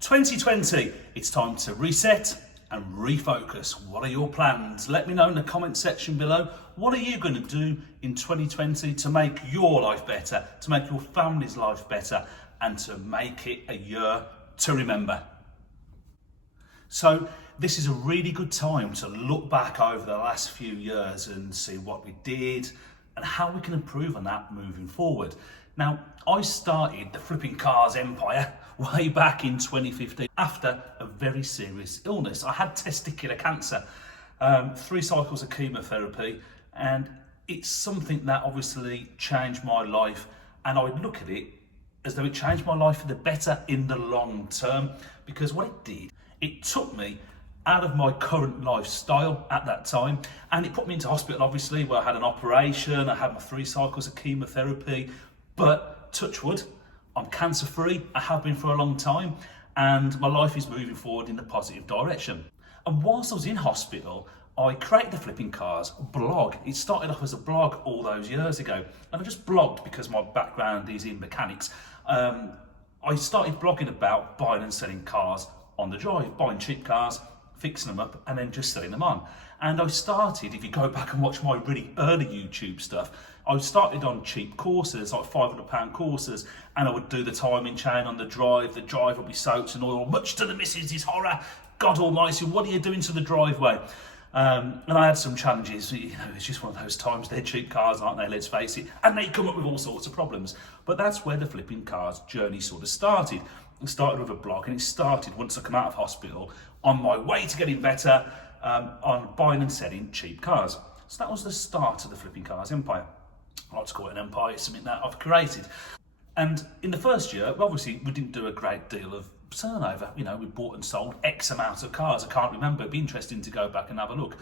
2020, it's time to reset and refocus. What are your plans? Let me know in the comment section below. What are you going to do in 2020 to make your life better, to make your family's life better, and to make it a year to remember? So this is a really good time to look back over the last few years and see what we did and how we can improve on that moving forward. Now, I started the flipping cars empire way back in 2015 after a very serious illness. I had testicular cancer, 3 cycles of chemotherapy, and it's something that obviously changed my life, and I look at it as though it changed my life for the better in the long term, because what it did, it took me out of my current lifestyle at that time, and it put me into hospital, obviously, where I had an operation, I had my 3 cycles of chemotherapy, but touch wood, I'm cancer free, I have been for a long time, and my life is moving forward in the positive direction. And whilst I was in hospital, I created the Flipping Cars blog. It started off as a blog all those years ago, and I just blogged because my background is in mechanics. I started blogging about buying and selling cars on the drive, buying cheap cars, fixing them up, and then just selling them on. And I started, if you go back and watch my really early YouTube stuff, I started on cheap courses, like £500 courses, and I would do the timing chain on the drive would be soaked in oil, much to the missus' horror. God almighty, what are you doing to the driveway? And I had some challenges, it's just one of those times, they're cheap cars, aren't they, let's face it, and they come up with all sorts of problems. But that's where the Flipping Cars journey sort of started. It started with a blog, and it started once I come out of hospital, on my way to getting better, on buying and selling cheap cars. So that was the start of the Flipping Cars empire. I like to call it an empire, it's something that I've created. And in the first year, obviously, we didn't do a great deal of turnover. We bought and sold X amount of cars. I can't remember, it'd be interesting to go back and have a look.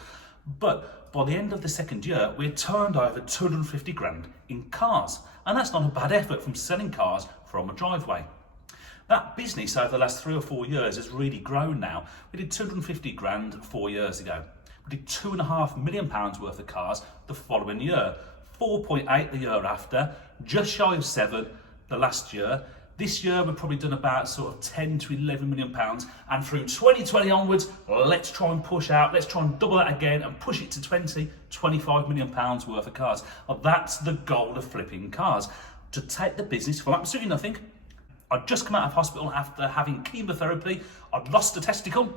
But by the end of the second year, we had turned over 250 grand in cars. And that's not a bad effort from selling cars from a driveway. That business over the last 3 or 4 years has really grown now. We did 250 grand 4 years ago. We did £2.5 million worth of cars the following year. 4.8 the year after, just shy of 7 the last year. This year we've probably done about sort of 10 to 11 million pounds, and through 2020 onwards, let's try and push out, let's try and double that again and push it to 20, 25 million pounds worth of cars. Well, that's the goal of Flipping Cars, to take the business from absolutely nothing. I'd just come out of hospital after having chemotherapy, I'd lost a testicle.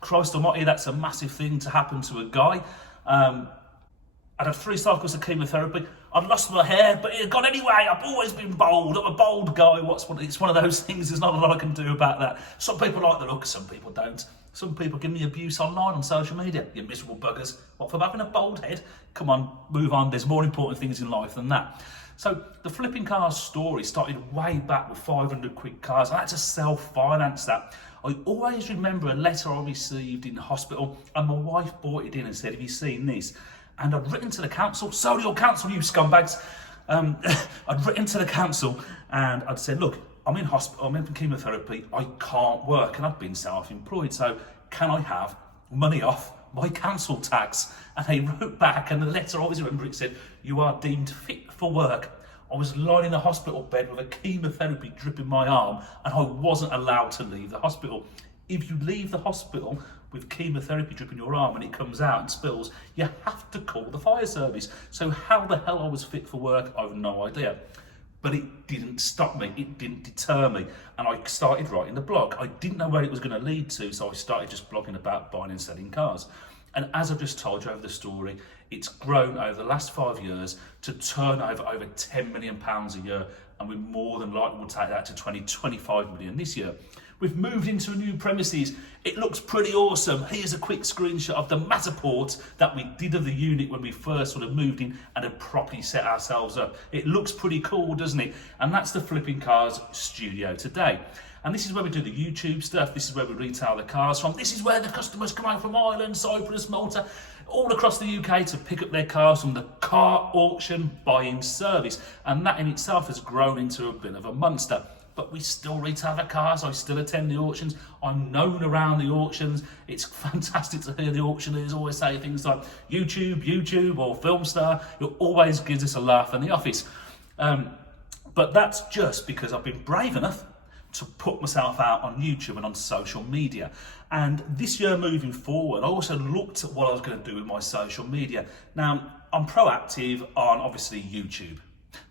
Christ almighty, that's a massive thing to happen to a guy. I'd had 3 cycles of chemotherapy. I'd lost my hair, but it had gone anyway. I've always been bold. I'm a bold guy. It's one of those things, there's not a lot I can do about that. Some people like the look, some people don't. Some people give me abuse online on social media. You miserable buggers. What, for having a bald head? Come on, move on. There's more important things in life than that. So the Flipping Cars story started way back with 500 quid cars. I had to self-finance that. I always remember a letter I received in hospital, and my wife brought it in and said, have you seen this? And I'd written to the council, so your council, you scumbags. I'd written to the council and I'd said, look, I'm in hospital, I'm in chemotherapy, I can't work, and I've been self-employed, so can I have money off my council tax? And they wrote back, and the letter, I always remember it said, you are deemed fit for work. I was lying in a hospital bed with a chemotherapy drip in my arm, and I wasn't allowed to leave the hospital. If you leave the hospital with chemotherapy drip in your arm and it comes out and spills, you have to call the fire service. So how the hell I was fit for work, I have no idea. But it didn't stop me, it didn't deter me. And I started writing the blog. I didn't know where it was going to lead to, so I started just blogging about buying and selling cars. And as I've just told you over the story, it's grown over the last 5 years to turn over 10 million pounds a year, and we more than likely will take that to 20, 25 million this year. We've moved into a new premises. It looks pretty awesome. Here's a quick screenshot of the Matterport that we did of the unit when we first sort of moved in and had properly set ourselves up. It looks pretty cool, doesn't it? And that's the Flipping Cars studio today. And this is where we do the YouTube stuff. This is where we retail the cars from. This is where the customers come out from Ireland, Cyprus, Malta, all across the UK to pick up their cars from the car auction buying service. And that in itself has grown into a bit of a monster. But we still retail the cars, I still attend the auctions, I'm known around the auctions. It's fantastic to hear the auctioneers always say things like YouTube or Filmstar. It always gives us a laugh in the office. But that's just because I've been brave enough to put myself out on YouTube and on social media. And this year moving forward, I also looked at what I was going to do with my social media. Now, I'm proactive on obviously YouTube.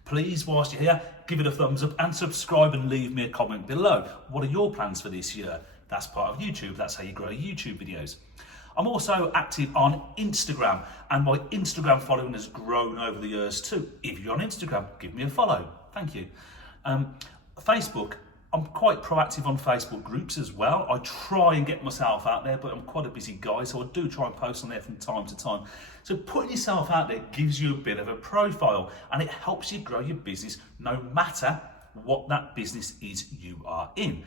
Please, whilst you're here, give it a thumbs up and subscribe and leave me a comment below. What are your plans for this year? That's part of YouTube. That's how you grow YouTube videos. I'm also active on Instagram, and my Instagram following has grown over the years too. If you're on Instagram, give me a follow. Thank you. Facebook, I'm quite proactive on Facebook groups as well. I try and get myself out there, but I'm quite a busy guy, so I do try and post on there from time to time. So putting yourself out there gives you a bit of a profile, and it helps you grow your business no matter what that business is you are in.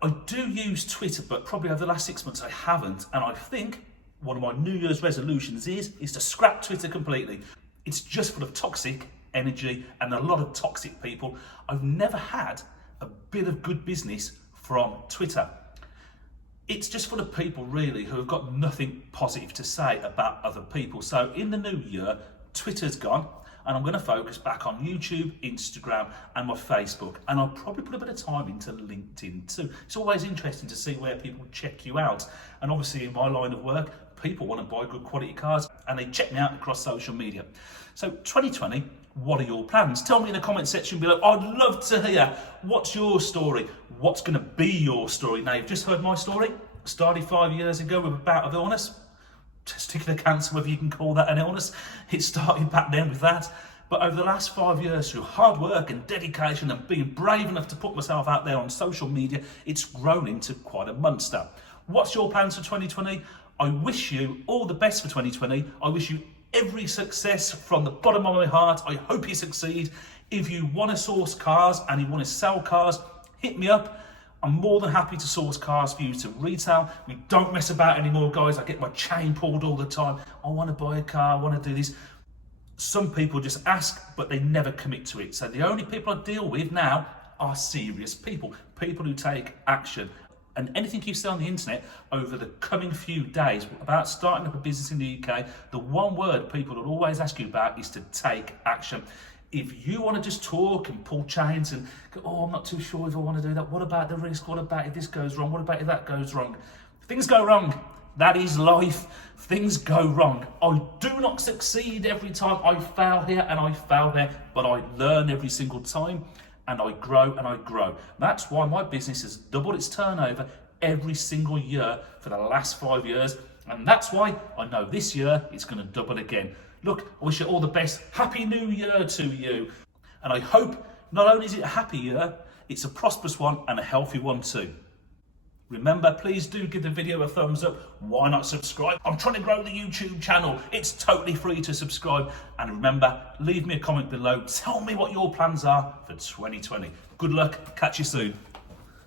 I do use Twitter, but probably over the last 6 months I haven't, and I think one of my New Year's resolutions is to scrap Twitter completely. It's just full of toxic energy and a lot of toxic people. I've never had a bit of good business from Twitter. It's just full of people really who have got nothing positive to say about other people. So in the new year, Twitter's gone, and I'm going to focus back on YouTube, Instagram and my Facebook, and I'll probably put a bit of time into LinkedIn too. It's always interesting to see where people check you out, and obviously in my line of work, people want to buy good quality cars and they check me out across social media. So 2020, what are your plans? Tell me in the comment section below. I'd love to hear, what's your story? What's going to be your story? Now, you've just heard my story. Started 5 years ago with a bout of illness. Testicular cancer, whether you can call that an illness. It started back then with that. But over the last 5 years, through hard work and dedication and being brave enough to put myself out there on social media, it's grown into quite a monster. What's your plans for 2020? I wish you all the best for 2020. I wish you every success from the bottom of my heart. I hope you succeed. If you want to source cars and you want to sell cars, hit me up. I'm more than happy to source cars for you to retail. We don't mess about anymore, guys. I get my chain pulled all the time. I want to buy a car, I want to do this. Some people just ask, but they never commit to it. So the only people I deal with now are serious people, people who take action. And anything you see on the internet over the coming few days about starting up a business in the UK, the one word people will always ask you about is to take action. If you want to just talk and pull chains and go, oh, I'm not too sure if I want to do that. What about the risk? What about if this goes wrong? What about if that goes wrong? Things go wrong. That is life. Things go wrong. I do not succeed every time. I fail here and I fail there, but I learn every single time and I grow and I grow. That's why my business has doubled its turnover every single year for the last 5 years. And that's why I know this year it's going to double again. Look, I wish you all the best. Happy New Year to you. And I hope not only is it a happy year, it's a prosperous one and a healthy one too. Remember, please do give the video a thumbs up. Why not subscribe? I'm trying to grow the YouTube channel. It's totally free to subscribe. And remember, leave me a comment below. Tell me what your plans are for 2020. Good luck. Catch you soon.